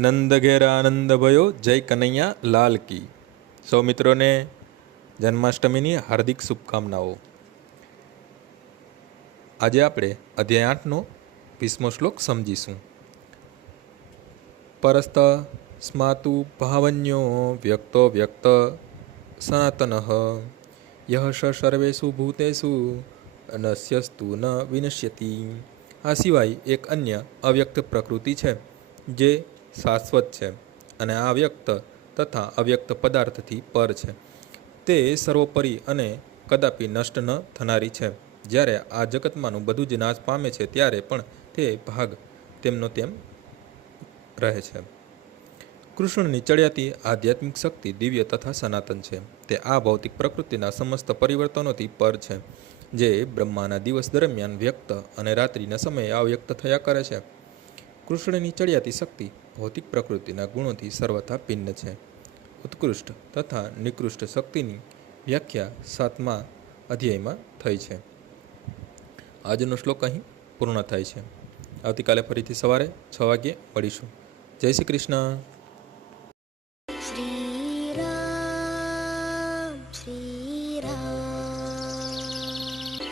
નંદ ઘેર આનંદ ભયો, જય કનૈયા લાલ કી. સૌ મિત્રોને જન્માષ્ટમીની હાર્દિક શુભકામનાઓ. આજે આપણે અધ્યાય 8નો 20મો શ્લોક સમજીશું. પરસ્ત સ્માતુ ભાવન્યો વ્યક્તો વ્યક્ત સનાતન યહ સ સર્વેષુ ભૂતેષુ નશ્યસ્તુ ન વિનશ્યતિ. આ સિવાય એક અન્ય અવ્યક્ત પ્રકૃતિ છે જે શાશ્વત છે અને આ વ્યક્ત તથા અવ્યક્ત પદાર્થથી પર છે. તે સર્વોપરી અને કદાપી નષ્ટ ન થનારી છે. જ્યારે આ જગતમાંનું બધું જ નાશ પામે છે ત્યારે પણ તે ભાગ તેમનો તેમ રહે છે. કૃષ્ણની ચડિયાતી આધ્યાત્મિક શક્તિ દિવ્ય તથા સનાતન છે. તે આ ભૌતિક પ્રકૃતિના સમસ્ત પરિવર્તનોથી પર છે, જે બ્રહ્માના દિવસ દરમિયાન વ્યક્ત અને રાત્રિના સમયે અવ્યક્ત થયા કરે છે. કૃષ્ણની ચડિયાતી શક્તિ ભૌતિક પ્રકૃતિના ગુણોથી સર્વથા ભિન્ન છે. ઉત્કૃષ્ટ તથા નિકૃષ્ટ શક્તિની વ્યાખ્યા 7મા અધ્યાયમાં થઈ છે. આજનો શ્લોક અહીં પૂર્ણ થાય છે. આવતીકાલે ફરીથી સવારે 6 વાગ્યે મળીશું. જય શ્રી કૃષ્ણ.